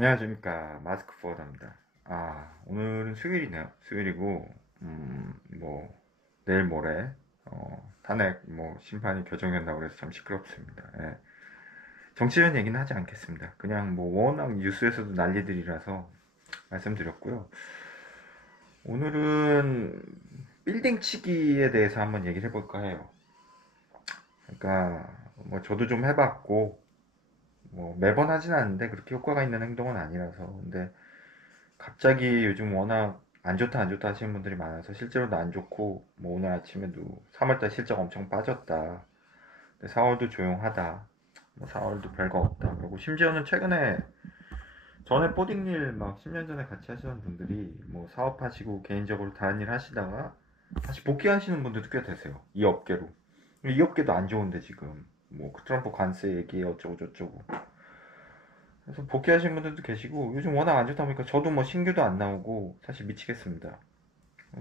안녕하십니까. 마스크 포워드입니다. 오늘은 수요일이네요. 수요일이고, 내일 모레, 탄핵, 심판이 결정된다고 해서 참 시끄럽습니다. 예. 정치적인 얘기는 하지 않겠습니다. 그냥 워낙 뉴스에서도 난리들이라서 말씀드렸고요. 오늘은 빌딩 치기에 대해서 한번 얘기를 해볼까 해요. 그러니까, 저도 좀 해봤고, 매번 하진 않는데 그렇게 효과가 있는 행동은 아니라서. 근데 갑자기 요즘 워낙 안 좋다 안 좋다 하시는 분들이 많아서 실제로도 안 좋고, 오늘 아침에도 3월달 실적 엄청 빠졌다, 4월도 조용하다, 4월도 별거 없다, 그리고 심지어는 최근에 전에 뽀딩일 막 10년 전에 같이 하시던 분들이 사업하시고 개인적으로 다른 일 하시다가 다시 복귀하시는 분들도 꽤 되세요, 이 업계로. 이 업계도 안 좋은데 지금 그 트럼프 관세 얘기 어쩌고 저쩌고. 그래서 복귀하신 분들도 계시고, 요즘 워낙 안 좋다 보니까 저도 신규도 안 나오고 사실 미치겠습니다.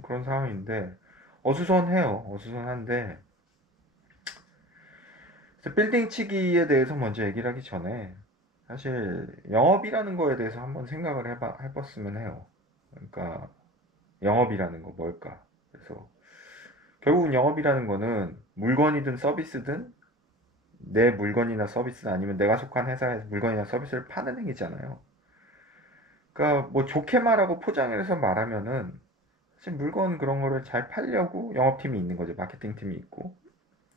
그런 상황인데 어수선해요. 어수선한데, 그래서 빌딩 치기에 대해서 먼저 얘기를 하기 전에 사실 영업이라는 거에 대해서 한번 생각을 해봤으면 해요. 그러니까 영업이라는 거 뭘까? 그래서 결국은 영업이라는 거는 물건이든 서비스든 내 물건이나 서비스, 아니면 내가 속한 회사에서 물건이나 서비스를 파는 행위잖아요. 그러니까 좋게 말하고 포장을 해서 말하면은 사실 물건 그런 거를 잘 팔려고 영업팀이 있는 거죠. 마케팅 팀이 있고,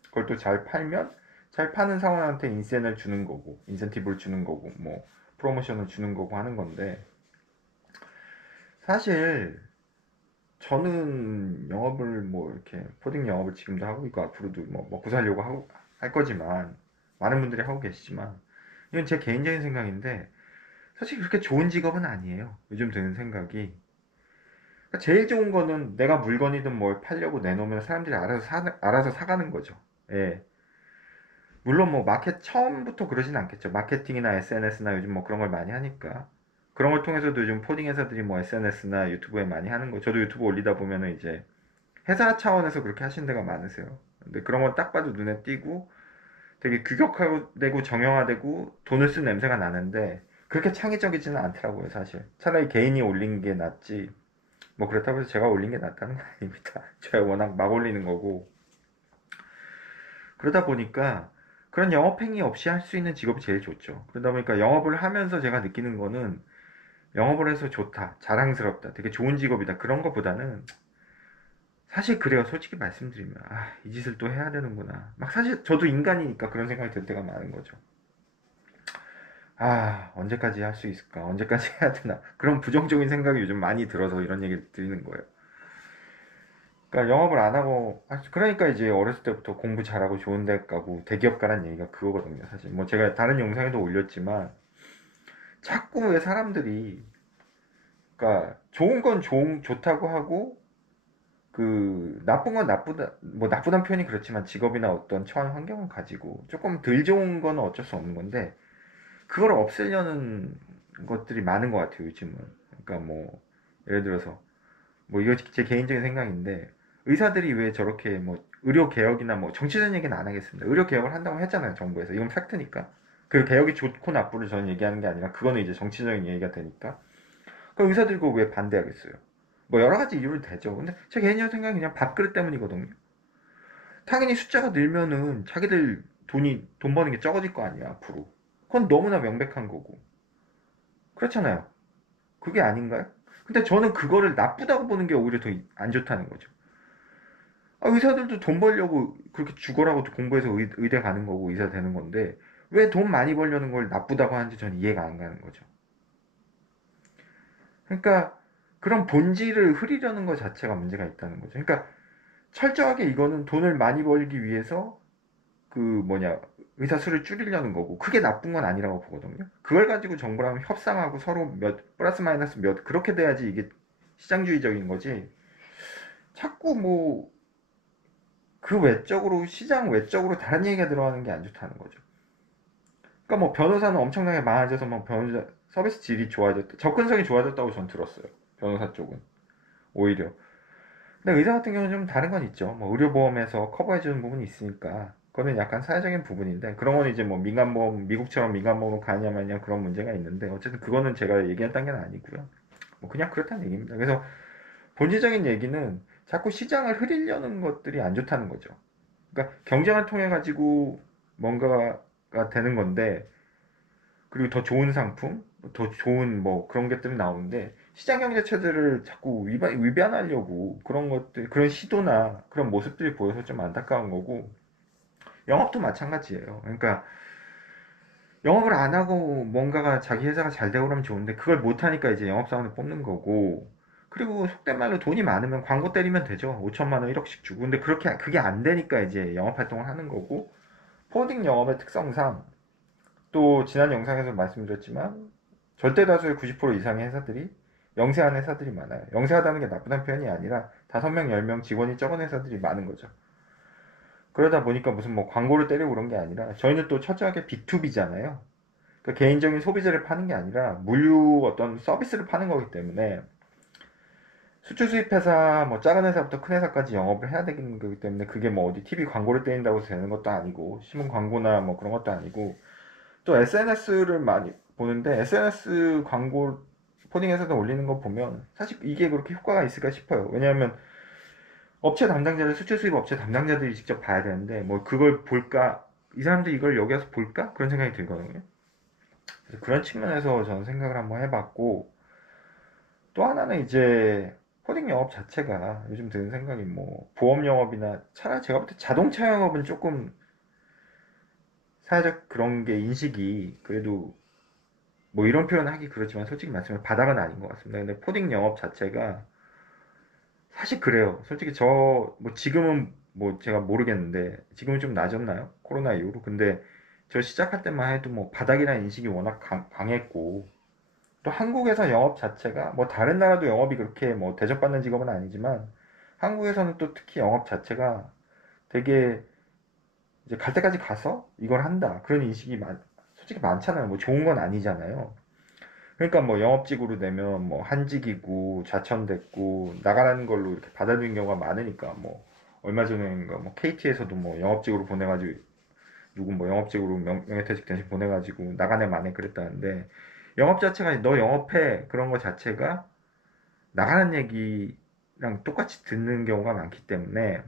그걸 또 잘 팔면 잘 파는 사원한테 인센을 주는 거고, 인센티브를 주는 거고, 프로모션을 주는 거고 하는 건데, 사실 저는 영업을 이렇게 포딩 영업을 지금도 하고 있고 앞으로도 먹고 살려고 하고 할 거지만, 많은 분들이 하고 계시지만, 이건 제 개인적인 생각인데 사실 그렇게 좋은 직업은 아니에요. 요즘 드는 생각이, 그러니까 제일 좋은 거는 내가 물건이든 뭘 팔려고 내놓으면 사람들이 알아서 사가는 거죠. 예. 물론 마켓 처음부터 그러진 않겠죠. 마케팅이나 SNS나 요즘 그런 걸 많이 하니까. 그런 걸 통해서도 요즘 포딩 회사들이 SNS나 유튜브에 많이 하는 거. 저도 유튜브 올리다 보면은 이제 회사 차원에서 그렇게 하신 데가 많으세요. 근데 그런 건 딱 봐도 눈에 띄고 되게 규격화되고 정형화되고 돈을 쓴 냄새가 나는데, 그렇게 창의적이지는 않더라고요, 사실. 차라리 개인이 올린 게 낫지. 그렇다고 해서 제가 올린 게 낫다는 건 아닙니다. 제가 워낙 막 올리는 거고. 그러다 보니까 그런 영업행위 없이 할 수 있는 직업이 제일 좋죠. 그러다 보니까 영업을 하면서 제가 느끼는 거는, 영업을 해서 좋다, 자랑스럽다, 되게 좋은 직업이다, 그런 것보다는 사실 그래요. 솔직히 말씀드리면, 이 짓을 또 해야 되는구나. 사실 저도 인간이니까 그런 생각이 들 때가 많은 거죠. 언제까지 할 수 있을까? 언제까지 해야 되나? 그런 부정적인 생각이 요즘 많이 들어서 이런 얘기를 드리는 거예요. 그러니까 영업을 안 하고, 그러니까 이제 어렸을 때부터 공부 잘하고 좋은 데 가고 대기업 가란 얘기가 그거거든요, 사실. 제가 다른 영상에도 올렸지만, 자꾸 왜 사람들이, 그러니까 좋은 건 좋다고 하고, 나쁜 건 나쁘다, 나쁘다는 표현이 그렇지만 직업이나 어떤 처한 환경을 가지고 조금 덜 좋은 건 어쩔 수 없는 건데, 그걸 없애려는 것들이 많은 것 같아요, 요즘은. 그러니까 예를 들어서, 이거 제 개인적인 생각인데, 의사들이 왜 저렇게 의료 개혁이나 정치적인 얘기는 안 하겠습니다. 의료 개혁을 한다고 했잖아요, 정부에서. 이건 팩트니까. 그 개혁이 좋고 나쁘를 저는 얘기하는 게 아니라, 그거는 이제 정치적인 얘기가 되니까. 그 의사들 그거 왜 반대하겠어요? 여러 가지 이유를 대죠. 근데 제 개인적인 생각은 그냥 밥그릇 때문이거든요. 당연히 숫자가 늘면은 자기들 돈 버는 게 적어질 거 아니야, 앞으로. 그건 너무나 명백한 거고. 그렇잖아요. 그게 아닌가요? 근데 저는 그거를 나쁘다고 보는 게 오히려 더 안 좋다는 거죠. 의사들도 돈 벌려고 그렇게 죽어라고 공부해서 의대 가는 거고 의사 되는 건데, 왜 돈 많이 벌려는 걸 나쁘다고 하는지 저는 이해가 안 가는 거죠. 그러니까 그런 본질을 흐리려는 것 자체가 문제가 있다는 거죠. 그러니까 철저하게 이거는 돈을 많이 벌기 위해서 의사 수를 줄이려는 거고, 그게 나쁜 건 아니라고 보거든요. 그걸 가지고 정부랑 협상하고 서로 플러스 마이너스 그렇게 돼야지 이게 시장주의적인 거지. 자꾸 그 외적으로, 시장 외적으로 다른 얘기가 들어가는 게 안 좋다는 거죠. 그러니까 변호사는 엄청나게 많아져서 변호사 서비스 질이 좋아졌다, 접근성이 좋아졌다고 전 들었어요. 변호사 쪽은 오히려. 근데 의사 같은 경우는 좀 다른 건 있죠. 의료보험에서 커버해주는 부분이 있으니까 그거는 약간 사회적인 부분인데 그런 건 이제 뭐 민간보험 미국처럼 민간보험으로 가냐 마냐 그런 문제가 있는데 어쨌든 그거는 제가 얘기한 단계는 아니고요. 뭐 그냥 그렇다는 얘기입니다. 그래서 본질적인 얘기는 자꾸 시장을 흐리려는 것들이 안 좋다는 거죠. 그러니까 경쟁을 통해 가지고 뭔가가 되는 건데 그리고 더 좋은 상품, 더 좋은 뭐 그런 것들이 나오는데 시장 경제 체제를 자꾸 위반하려고 그런 것들, 그런 시도나 그런 모습들이 보여서 좀 안타까운 거고 영업도 마찬가지예요. 그러니까 영업을 안 하고 뭔가가 자기 회사가 잘 되고 그러면 좋은데 그걸 못 하니까 이제 영업사원을 뽑는 거고 그리고 속된 말로 돈이 많으면 광고 때리면 되죠. 5천만 원 1억씩 주고. 근데 그게 안 되니까 이제 영업 활동을 하는 거고 포워딩 영업의 특성상 또 지난 영상에서 말씀드렸지만 절대 다수의 90% 이상의 회사들이 영세한 회사들이 많아요. 영세하다는 게 나쁘다는 표현이 아니라 5명, 10명 직원이 적은 회사들이 많은 거죠. 그러다 보니까 무슨 뭐 광고를 때리고 그런 게 아니라 저희는 또 철저하게 B2B잖아요. 그러니까 개인적인 소비재를 파는 게 아니라 물류 어떤 서비스를 파는 거기 때문에 수출 수입 회사, 뭐 작은 회사부터 큰 회사까지 영업을 해야 되는 거기 때문에 그게 뭐 어디 TV 광고를 때린다고 해서 되는 것도 아니고 신문 광고나 뭐 그런 것도 아니고 또 SNS를 많이 보는데 SNS 광고 포딩에서도 올리는 거 보면 사실 이게 그렇게 효과가 있을까 싶어요. 왜냐하면 업체 담당자들 수출 수입 업체 담당자들이 직접 봐야 되는데 뭐 그걸 볼까 이 사람들이 이걸 여기 와서 볼까 그런 생각이 들거든요. 그래서 그런 측면에서 저는 생각을 한번 해봤고 또 하나는 이제 포딩 영업 자체가 요즘 드는 생각이 뭐 보험 영업이나 차라리 제가 볼 때 자동차 영업은 조금 사회적 그런 게 인식이 그래도 뭐 이런 표현을 하기 그렇지만 솔직히 말씀해 바닥은 아닌 것 같습니다. 근데 포딩 영업 자체가 사실 그래요. 솔직히 저 뭐 지금은 뭐 제가 모르겠는데 지금은 좀 나아졌나요? 코로나 이후로. 근데 저 시작할 때만 해도 뭐 바닥이라는 인식이 워낙 강했고 또 한국에서 영업 자체가 뭐 다른 나라도 영업이 그렇게 뭐 대접받는 직업은 아니지만 한국에서는 또 특히 영업 자체가 되게 이제 갈 때까지 가서 이걸 한다 그런 인식이 솔직히 많잖아요. 뭐 좋은 건 아니잖아요. 그러니까 뭐 영업직으로 내면 뭐 한직이고 좌천됐고 나가라는 걸로 이렇게 받아들인 경우가 많으니까 뭐 얼마 전에인가 뭐 KT에서도 뭐 영업직으로 보내가지고 누구 뭐 영업직으로 명예퇴직 대신 보내가지고 나가네 마네 그랬다는데 영업 자체가 너 영업해 그런 거 자체가 나가는 얘기랑 똑같이 듣는 경우가 많기 때문에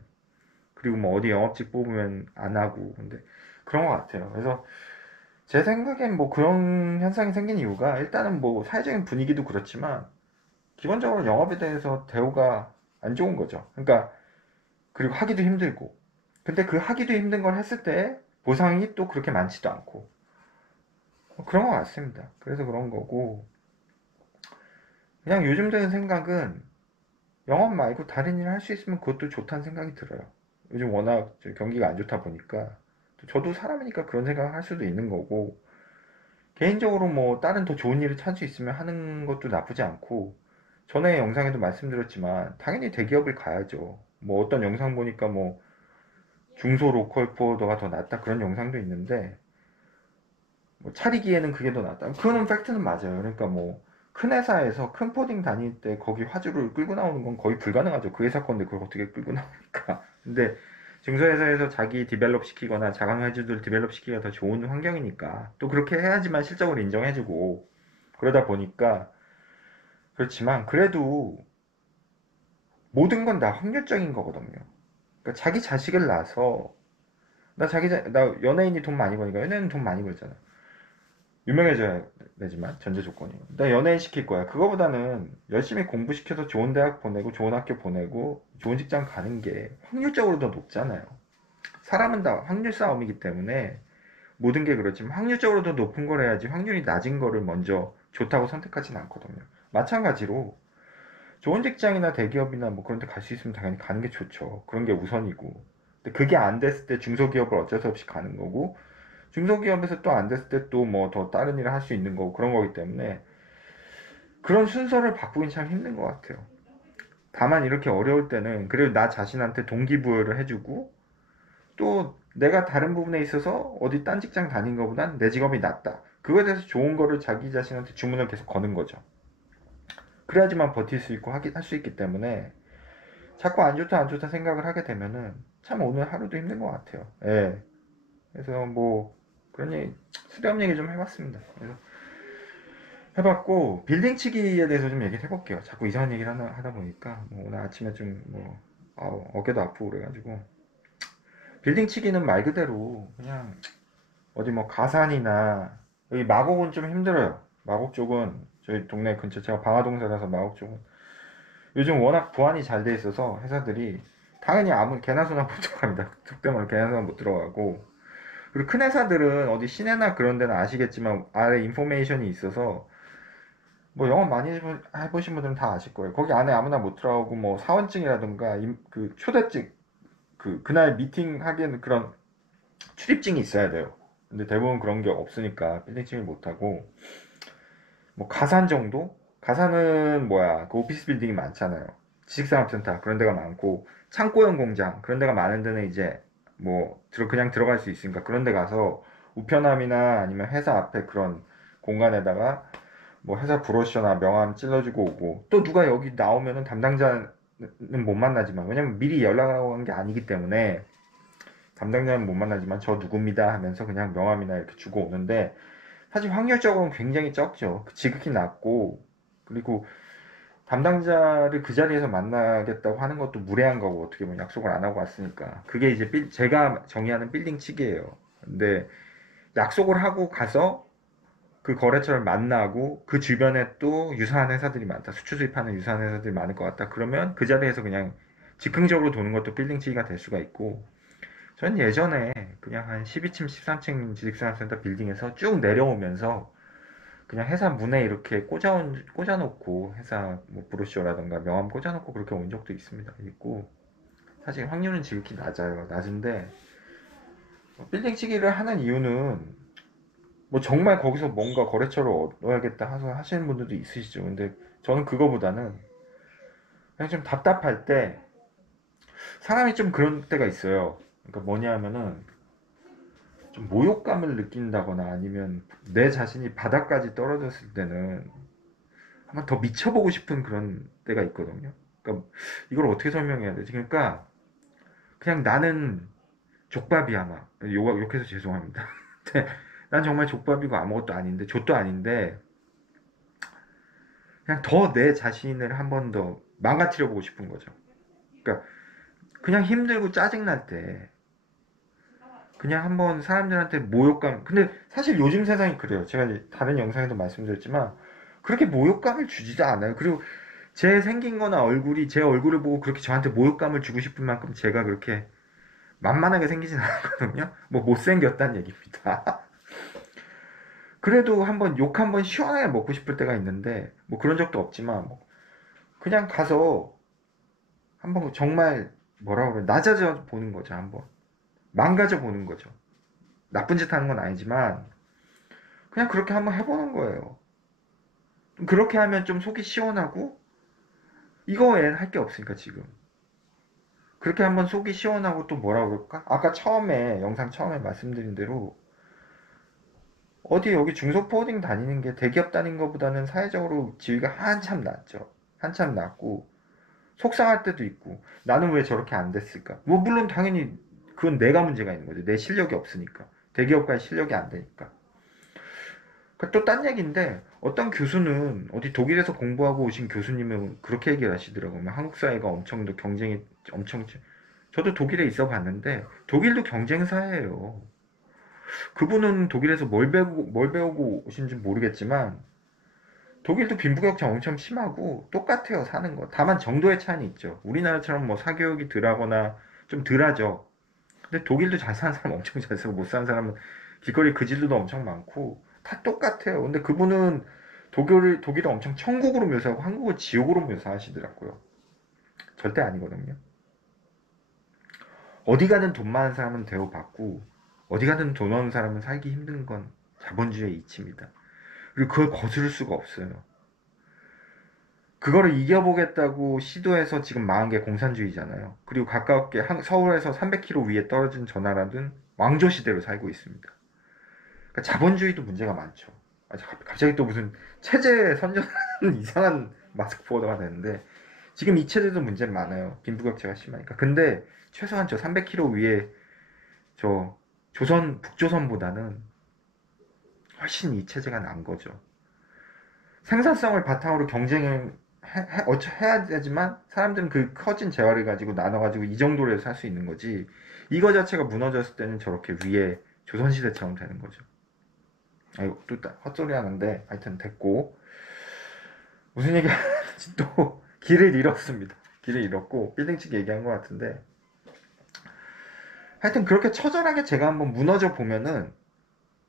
그리고 뭐 어디 영업직 뽑으면 안 하고 근데 그런 것 같아요. 그래서 제 생각엔 뭐 그런 현상이 생긴 이유가 일단은 뭐 사회적인 분위기도 그렇지만 기본적으로 영업에 대해서 대우가 안 좋은 거죠. 그러니까 그리고 하기도 힘들고 근데 그 하기도 힘든 걸 했을 때 보상이 또 그렇게 많지도 않고 뭐 그런 것 같습니다. 그래서 그런 거고 그냥 요즘 드는 생각은 영업 말고 다른 일을 할 수 있으면 그것도 좋다는 생각이 들어요. 요즘 워낙 경기가 안 좋다 보니까 저도 사람이니까 그런 생각을 할 수도 있는 거고 개인적으로 뭐 다른 더 좋은 일을 찾을 수 있으면 하는 것도 나쁘지 않고 전에 영상에도 말씀드렸지만 당연히 대기업을 가야죠. 뭐 어떤 영상 보니까 뭐 중소 로컬 포더가 더 낫다 그런 영상도 있는데 뭐 차리기에는 그게 더 낫다. 그거는 팩트는 맞아요. 그러니까 뭐 큰 회사에서 큰 포딩 다닐 때 거기 화주를 끌고 나오는 건 거의 불가능하죠. 그 회사 건데 그걸 어떻게 끌고 나옵니까? 근데 중소회사에서 자기 디벨롭 시키거나 자강 화주들 디벨롭 시키기가 더 좋은 환경이니까 또 그렇게 해야지만 실적으로 인정해주고 그러다 보니까 그렇지만 그래도 모든 건 다 확률적인 거거든요. 그러니까 자기 자식을 낳아서 나 연예인이 돈 많이 버니까 연예인은 돈 많이 벌잖아. 유명해져야 되지만 전제 조건이 나 연예인 시킬 거야. 그거보다는 열심히 공부시켜서 좋은 대학 보내고 좋은 학교 보내고 좋은 직장 가는 게 확률적으로 더 높잖아요. 사람은 다 확률 싸움이기 때문에 모든 게 그렇지만 확률적으로 더 높은 걸 해야지 확률이 낮은 거를 먼저 좋다고 선택하진 않거든요. 마찬가지로 좋은 직장이나 대기업이나 뭐 그런 데 갈 수 있으면 당연히 가는 게 좋죠. 그런 게 우선이고. 근데 그게 안 됐을 때 중소기업을 어쩔 수 없이 가는 거고, 중소기업에서 또 안 됐을 때 또 뭐 더 다른 일을 할 수 있는 거고 그런 거기 때문에 그런 순서를 바꾸긴 참 힘든 것 같아요. 다만 이렇게 어려울 때는 그래도 나 자신한테 동기부여를 해주고 또 내가 다른 부분에 있어서 어디 딴 직장 다닌 것보단 내 직업이 낫다. 그거에 대해서 좋은 거를 자기 자신한테 주문을 계속 거는 거죠. 그래야지만 버틸 수 있고 할 수 있기 때문에 자꾸 안 좋다 안 좋다 생각을 하게 되면은 참 오늘 하루도 힘든 것 같아요. 예. 그래서 뭐 그런 얘기, 쓸데없는 얘기 좀 해봤습니다. 그래서 해봤고 빌딩 치기에 대해서 좀 얘기를 해볼게요. 자꾸 이상한 얘기를 하다 보니까 뭐 오늘 아침에 좀 뭐 어깨도 아프고 그래가지고 빌딩 치기는 말 그대로 그냥 어디 뭐 가산이나 여기 마곡은 좀 힘들어요. 마곡 쪽은 저희 동네 근처 제가 방화동 살아서 마곡 쪽은 요즘 워낙 보안이 잘 돼 있어서 회사들이 당연히 아무 개나 소나 못 들어갑니다. 속대말로 개나 소나 못 들어가고 그리고 큰 회사들은 어디 시내나 그런 데는 아시겠지만 아래 인포메이션이 있어서 뭐 영업 많이 해보신 분들은 다 아실 거예요. 거기 안에 아무나 못 들어가고 뭐 사원증이라든가 그 초대증 그날 미팅 하기에는 그런 출입증이 있어야 돼요. 근데 대부분 그런 게 없으니까 빌딩칭을 못 하고 뭐 가산 정도? 가산은 뭐야 그 오피스 빌딩이 많잖아요. 지식산업센터 그런 데가 많고 창고형 공장 그런 데가 많은 데는 이제 뭐 그냥 들어갈 수 있으니까 그런 데 가서 우편함이나 아니면 회사 앞에 그런 공간에다가 뭐 회사 브로셔나 명함 찔러주고 오고 또 누가 여기 나오면은 담당자는 못 만나지만 왜냐면 미리 연락하고 한 게 아니기 때문에 담당자는 못 만나지만 저 누굽니다 하면서 그냥 명함이나 이렇게 주고 오는데 사실 확률적으로는 굉장히 적죠. 지극히 낮고 그리고 담당자를 그 자리에서 만나겠다고 하는 것도 무례한 거고 어떻게 보면 약속을 안 하고 왔으니까 그게 이제 제가 정의하는 빌딩 치기예요. 근데 약속을 하고 가서 그 거래처를 만나고 그 주변에 또 유사한 회사들이 많다. 수출 수입하는 유사한 회사들이 많을 것 같다. 그러면 그 자리에서 그냥 즉흥적으로 도는 것도 빌딩 치기가 될 수가 있고 전 예전에 그냥 한 12층, 13층 지식산업센터 빌딩에서 쭉 내려오면서 그냥 회사 문에 이렇게 꽂아놓고 회사 뭐 브로셔라든가 명함 꽂아놓고 그렇게 온 적도 있습니다. 있고 사실 확률은 지극히 낮아요. 낮은데 빌딩 치기를 하는 이유는 뭐 정말 거기서 뭔가 거래처를 얻어야겠다 하시는 분들도 있으시죠. 근데 저는 그거보다는 그냥 좀 답답할 때 사람이 좀 그런 때가 있어요. 그러니까 뭐냐 하면은 좀 모욕감을 느낀다거나 아니면 내 자신이 바닥까지 떨어졌을 때는 한번 더 미쳐보고 싶은 그런 때가 있거든요. 그러니까 이걸 어떻게 설명해야 되지? 그러니까 그냥 나는 족밥이야 막 욕해서 죄송합니다. 근데 난 정말 족밥이고 아무것도 아닌데 족도 아닌데 그냥 더 내 자신을 한번 더 망가뜨려 보고 싶은 거죠. 그러니까 그냥 힘들고 짜증날 때 그냥 한번 사람들한테 모욕감 근데 사실 요즘 세상이 그래요. 제가 이제 다른 영상에도 말씀드렸지만 그렇게 모욕감을 주지도 않아요. 그리고 제 생긴 거나 얼굴이 제 얼굴을 보고 그렇게 저한테 모욕감을 주고 싶은 만큼 제가 그렇게 만만하게 생기진 않거든요. 뭐 못생겼다는 얘기입니다. 그래도 한번 욕 한번 시원하게 먹고 싶을 때가 있는데 뭐 그런 적도 없지만 뭐 그냥 가서 한번 정말 뭐라 그래 낮아져 보는 거죠. 한번 망가져 보는 거죠. 나쁜 짓 하는 건 아니지만 그냥 그렇게 한번 해보는 거예요. 그렇게 하면 좀 속이 시원하고 이거 외엔 할 게 없으니까 지금 그렇게 한번 속이 시원하고 또 뭐라 그럴까? 아까 처음에 영상 처음에 말씀드린 대로 어디 여기 중소포워딩 다니는 게 대기업 다닌 것보다는 사회적으로 지위가 한참 낮죠. 한참 낮고 속상할 때도 있고 나는 왜 저렇게 안 됐을까? 뭐 물론 당연히 그건 내가 문제가 있는 거죠. 내 실력이 없으니까 대기업과의 실력이 안 되니까. 또 딴 얘기인데 어떤 교수는 어디 독일에서 공부하고 오신 교수님은 그렇게 얘기를 하시더라고요. 한국 사회가 엄청 더 경쟁이 엄청 저도 독일에 있어 봤는데 독일도 경쟁 사회예요. 그분은 독일에서 뭘 배우고 오신지 모르겠지만 독일도 빈부격차 엄청 심하고 똑같아요 사는 거. 다만 정도의 차이는 있죠. 우리나라처럼 뭐 사교육이 덜하거나 좀 덜하죠. 근데 독일도 잘 사는 사람 엄청 잘 살고 못 사는 사람은 길거리 그지들도 엄청 많고 다 똑같아요. 근데 그분은 독일을 엄청 천국으로 묘사하고 한국을 지옥으로 묘사하시더라고요. 절대 아니거든요. 어디 가든 돈 많은 사람은 대우받고 어디 가든 돈 없는 사람은 살기 힘든 건 자본주의의 이치입니다. 그리고 그걸 거스를 수가 없어요. 그거를 이겨보겠다고 시도해서 지금 망한 게 공산주의잖아요. 그리고 가깝게 서울에서 300km 위에 떨어진 저 나라는 왕조 시대로 살고 있습니다. 그러니까 자본주의도 문제가 많죠. 갑자기 또 무슨 체제 선전하는 이상한 마스크 포더가 되는데 지금 이 체제도 문제 많아요. 빈부격차가 심하니까. 근데 최소한 저 300km 위에 저 북조선보다는 훨씬 이 체제가 난 거죠. 생산성을 바탕으로 경쟁을 해야 되지만 사람들은 그 커진 재화를 가지고 나눠가지고 이 정도로 해서 살 수 있는 거지. 이거 자체가 무너졌을 때는 저렇게 위에 조선시대처럼 되는 거죠. 아이고 또 헛소리 하는데 하여튼 됐고, 무슨 얘기 하는지 또 길을 잃었습니다. 길을 잃었고 빌딩치기 얘기한 것 같은데, 하여튼 그렇게 처절하게 제가 한번 무너져 보면은,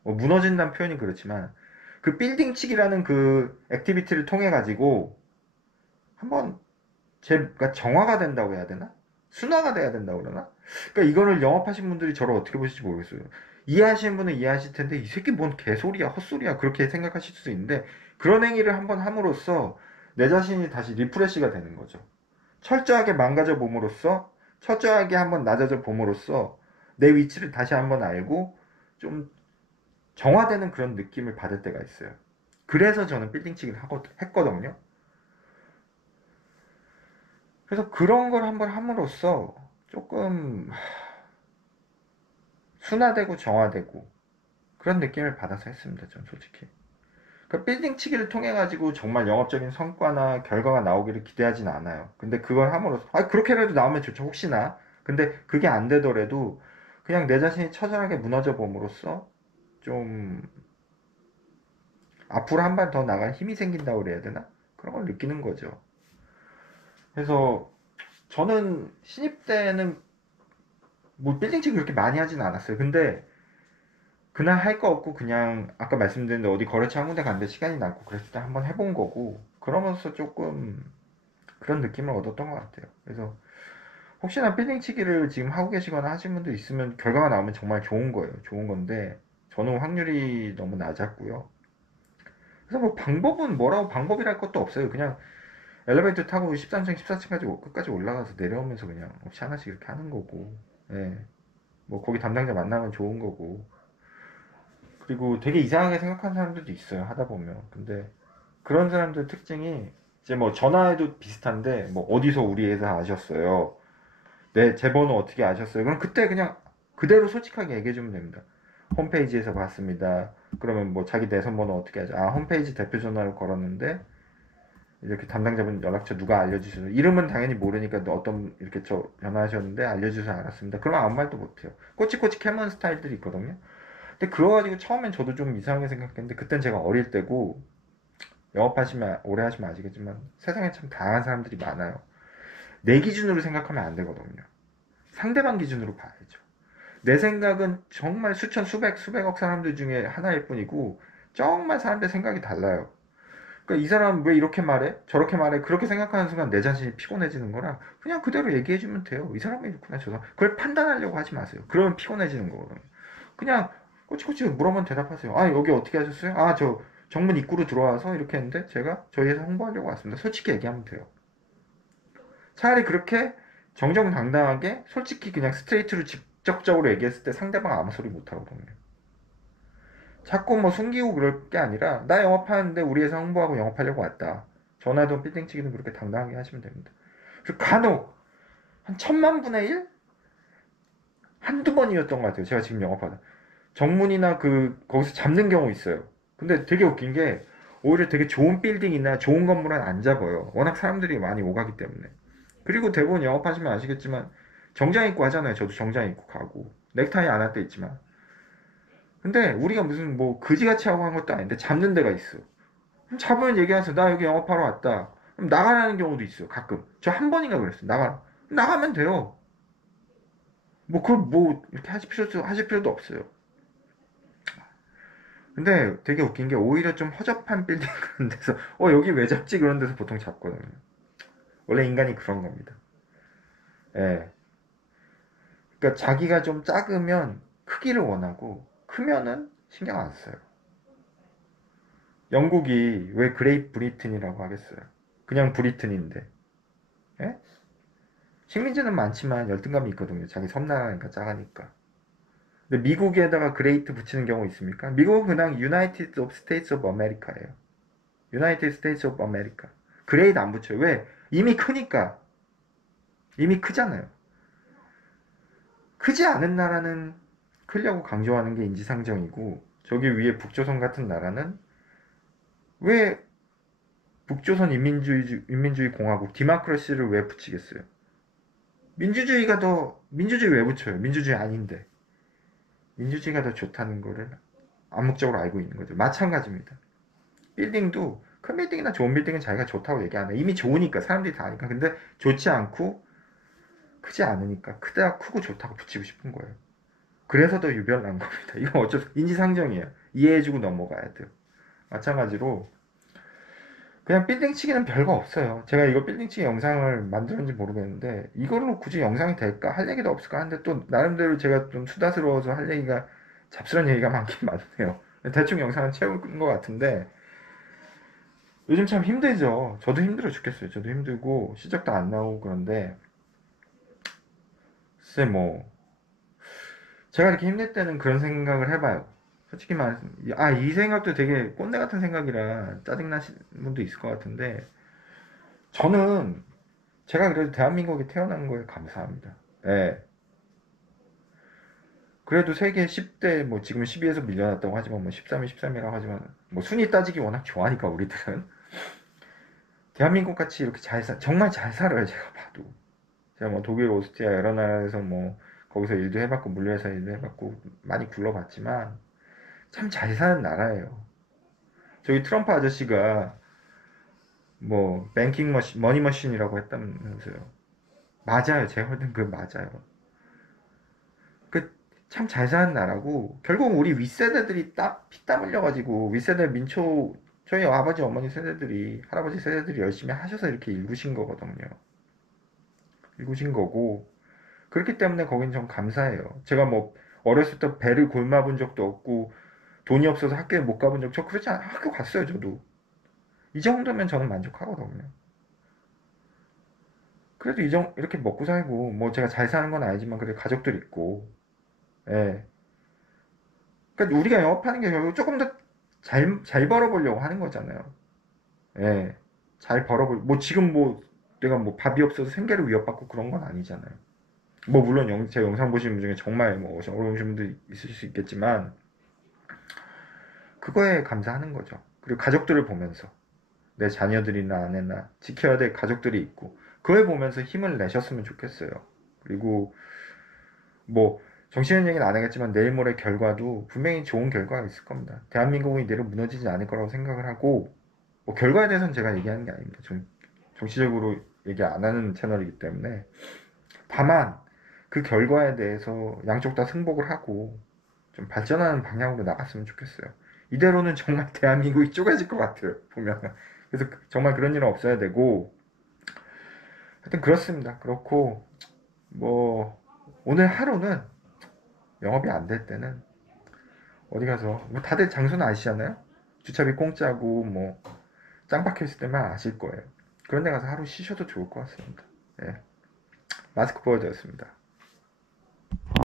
무너진다는 표현이 그렇지만 그 빌딩치기라는 그 액티비티를 통해 가지고 한번 제가 정화가 된다고 해야 되나? 순화가 돼야 된다고 그러나? 그러니까 이거를 영업하신 분들이 저를 어떻게 보실지 모르겠어요. 이해하시는 분은 이해하실 텐데 이 새끼 뭔 개소리야 헛소리야 그렇게 생각하실 수도 있는데, 그런 행위를 한번 함으로써 내 자신이 다시 리프레시가 되는 거죠. 철저하게 망가져 봄으로써, 철저하게 한번 낮아져 봄으로써 내 위치를 다시 한번 알고 좀 정화되는 그런 느낌을 받을 때가 있어요. 그래서 저는 빌딩치기를 했거든요. 그래서 그런 걸 한번 함으로써 조금 순화되고 정화되고 그런 느낌을 받아서 했습니다. 전 솔직히. 그러니까 빌딩치기를 통해 가지고 정말 영업적인 성과나 결과가 나오기를 기대하진 않아요. 근데 그걸 함으로써 그렇게라도 나오면 좋죠. 혹시나. 근데 그게 안 되더라도 그냥 내 자신이 처절하게 무너져 봄으로써 좀 앞으로 한 발 더 나갈 힘이 생긴다고 그래야 되나? 그런 걸 느끼는 거죠. 그래서 저는 신입 때는 뭐 빌딩치기 그렇게 많이 하진 않았어요. 근데 그날 할 거 없고 그냥 아까 말씀드린 데 어디 거래처 한 군데 갔는데 시간이 남고 그랬을 때 한번 해본 거고, 그러면서 조금 그런 느낌을 얻었던 것 같아요. 그래서 혹시나 빌딩치기를 지금 하고 계시거나 하신 분들 있으면 결과가 나오면 정말 좋은 거예요. 좋은 건데 저는 확률이 너무 낮았고요. 그래서 뭐 방법은 뭐라고 방법이랄 것도 없어요. 그냥 엘리베이터 타고 13층, 14층까지 끝까지 올라가서 내려오면서 그냥 없이 하나씩 이렇게 하는 거고, 예. 뭐 거기 담당자 만나면 좋은 거고. 그리고 되게 이상하게 생각하는 사람들도 있어요. 하다 보면. 근데 그런 사람들 특징이 이제 뭐 전화해도 비슷한데, 뭐 어디서 우리 회사 아셨어요? 제 번호 어떻게 아셨어요? 그럼 그때 그냥 그대로 솔직하게 얘기해주면 됩니다. 홈페이지에서 봤습니다. 그러면 뭐 자기 내선 번호 어떻게 하죠? 홈페이지 대표 전화를 걸었는데 이렇게 담당자분 연락처 누가 알려주셔서, 이름은 당연히 모르니까 어떤 이렇게 전화하셨는데 알려주셔서 알았습니다. 그럼 아무 말도 못해요. 꼬치꼬치 캐묻는 스타일들이 있거든요. 근데 그거 가지고 처음엔 저도 좀 이상하게 생각했는데, 그땐 제가 어릴 때고 영업하시면 오래 하시면 아시겠지만 세상에 참 다양한 사람들이 많아요. 내 기준으로 생각하면 안 되거든요. 상대방 기준으로 봐야죠. 내 생각은 정말 수백억 사람들 중에 하나일 뿐이고 정말 사람들 생각이 달라요. 그러니까 이 사람 왜 이렇게 말해? 저렇게 말해? 그렇게 생각하는 순간 내 자신이 피곤해지는 거라 그냥 그대로 얘기해주면 돼요. 이 사람이 이렇구나 저 사람. 그걸 판단하려고 하지 마세요. 그러면 피곤해지는 거거든요. 그냥 꼬치꼬치 물어보면 대답하세요. 여기 어떻게 하셨어요? 저 정문 입구로 들어와서 이렇게 했는데 제가 저희 회사 홍보하려고 왔습니다. 솔직히 얘기하면 돼요. 차라리 그렇게 정정당당하게 솔직히 그냥 스트레이트로 직접적으로 얘기했을 때 상대방 아무 소리 못 하거든요. 자꾸 뭐 숨기고 그럴 게 아니라 나 영업하는데 우리 회사 홍보하고 영업하려고 왔다. 전화든 빌딩치기는 그렇게 당당하게 하시면 됩니다. 그리고 간혹 한 1000만 분의 1? 한두 번이었던 것 같아요. 제가 지금 영업하다. 정문이나 거기서 잡는 경우 있어요. 근데 되게 웃긴 게 오히려 되게 좋은 빌딩이나 좋은 건물은 안 잡아요. 워낙 사람들이 많이 오가기 때문에. 그리고 대부분 영업하시면 아시겠지만 정장 입고 하잖아요. 저도 정장 입고 가고 넥타이 안 할 때 있지만. 근데 우리가 무슨 뭐 그지같이 하고 한 것도 아닌데 잡는 데가 있어. 그럼 잡으면 얘기하세요. 나 여기 영업하러 왔다. 그럼 나가라는 경우도 있어요. 가끔. 저 한 번인가 그랬어요. 나가면 돼요. 뭐 그걸 뭐 이렇게 하실 필요도 없어요. 근데 되게 웃긴 게 오히려 좀 허접한 빌딩 그런 데서 여기 왜 잡지 그런 데서 보통 잡거든요. 원래 인간이 그런 겁니다. 예. 그러니까 자기가 좀 작으면 크기를 원하고 크면은 신경 안 써요. 영국이 왜 그레이트 브리튼이라고 하겠어요? 그냥 브리튼인데. 예? 식민지는 많지만 열등감이 있거든요. 자기 섬나라니까 작으니까. 근데 미국에다가 그레이트 붙이는 경우 있습니까? 미국은 그냥 유나이티드 오브 스테이츠 오브 아메리카예요. 유나이티드 스테이츠 오브 아메리카. 그레이트 안 붙여요. 왜? 이미 크니까. 이미 크잖아요. 크지 않은 나라는 크려고 강조하는 게 인지상정이고, 저기 위에 북조선 같은 나라는 왜 북조선 인민주의 공화국 디마크러시를 왜 붙이겠어요? 민주주의가 더 민주주의 왜 붙여요? 민주주의 아닌데. 민주주의가 더 좋다는 거를 암묵적으로 알고 있는 거죠. 마찬가지입니다. 빌딩도 큰 빌딩이나 좋은 빌딩은 자기가 좋다고 얘기 안 해. 이미 좋으니까 사람들이 다 아니까. 근데 좋지 않고 크지 않으니까 크다 크고 좋다고 붙이고 싶은 거예요. 그래서 더 유별난 겁니다. 이건 어쩔 수 인지상정이에요. 이해해주고 넘어가야 돼요. 마찬가지로 그냥 빌딩치기는 별거 없어요. 제가 이거 빌딩치기 영상을 만들었는지 모르겠는데 이걸로 굳이 영상이 될까 할 얘기도 없을까 하는데 또 나름대로 제가 좀 수다스러워서 할 얘기가 잡스러운 얘기가 많긴 많네요. 대충 영상을 채운 것 같은데 요즘 참 힘들죠. 저도 힘들어 죽겠어요. 저도 힘들고 시적도 안 나오고 그런데 글쎄 뭐 제가 이렇게 힘들 때는 그런 생각을 해봐요. 솔직히 말해서 이 생각도 되게 꼰대 같은 생각이라 짜증나시는 분도 있을 것 같은데 저는 제가 그래도 대한민국에 태어난 거에 감사합니다. 예. 그래도 세계 10대 뭐 지금 12에서 밀려났다고 하지만 뭐 13위, 13위라고 하지만 뭐 순위 따지기 워낙 좋아하니까 우리들은 대한민국 같이 이렇게 정말 잘 살아요. 제가 봐도 제가 뭐 독일, 오스트리아 여러 나라에서 뭐 거기서 일도 해봤고 물류회사 일도 해봤고 많이 굴러봤지만 참 잘 사는 나라예요. 저기 트럼프 아저씨가 뭐 뱅킹 머신, 머니 머신이라고 했다면서요. 맞아요. 제가 볼 땐 그게 맞아요. 그 참 잘 사는 나라고 결국 우리 윗세대들이 피땀 흘려가지고 윗세대 민초 저희 아버지 어머니 세대들이 할아버지 세대들이 열심히 하셔서 이렇게 일구신 거거든요. 일구신 거고 그렇기 때문에 거긴 좀 감사해요. 제가 뭐 어렸을 때 배를 골마본 적도 없고 돈이 없어서 학교에 못 가본 적 저 그렇지 않아요. 학교 갔어요 저도. 이 정도면 저는 만족하거든요. 그래도 이렇게 먹고 살고 뭐 제가 잘 사는 건 아니지만 그래도 가족들 있고 예. 그러니까 우리가 영업하는 게 결국 조금 더 잘 벌어보려고 하는 거잖아요. 예. 잘 뭐 지금 뭐 내가 뭐 밥이 없어서 생계를 위협받고 그런 건 아니잖아요. 뭐 물론 제 영상 보시는 분 중에 정말 뭐 어려우신 분도 있으실 수 있겠지만 그거에 감사하는 거죠. 그리고 가족들을 보면서 내 자녀들이나 아내나 지켜야 될 가족들이 있고 그걸 보면서 힘을 내셨으면 좋겠어요. 그리고 뭐 정치적 얘기는 안 하겠지만 내일 모레 결과도 분명히 좋은 결과가 있을 겁니다. 대한민국이 이대로 무너지지 않을 거라고 생각을 하고 뭐 결과에 대해서는 제가 얘기하는 게 아닙니다. 정치적으로 얘기 안 하는 채널이기 때문에 다만 그 결과에 대해서 양쪽 다 승복을 하고 좀 발전하는 방향으로 나갔으면 좋겠어요. 이대로는 정말 대한민국이 쪼개질 것 같아요. 보면 그래서 정말 그런 일은 없어야 되고 하여튼 그렇습니다. 그렇고 뭐 오늘 하루는 영업이 안 될 때는 어디 가서 뭐 다들 장소는 아시잖아요. 주차비 공짜고 뭐 짱 박혀 있을 때만 아실 거예요. 그런 데 가서 하루 쉬셔도 좋을 것 같습니다. 예. 마스크 보여드렸습니다.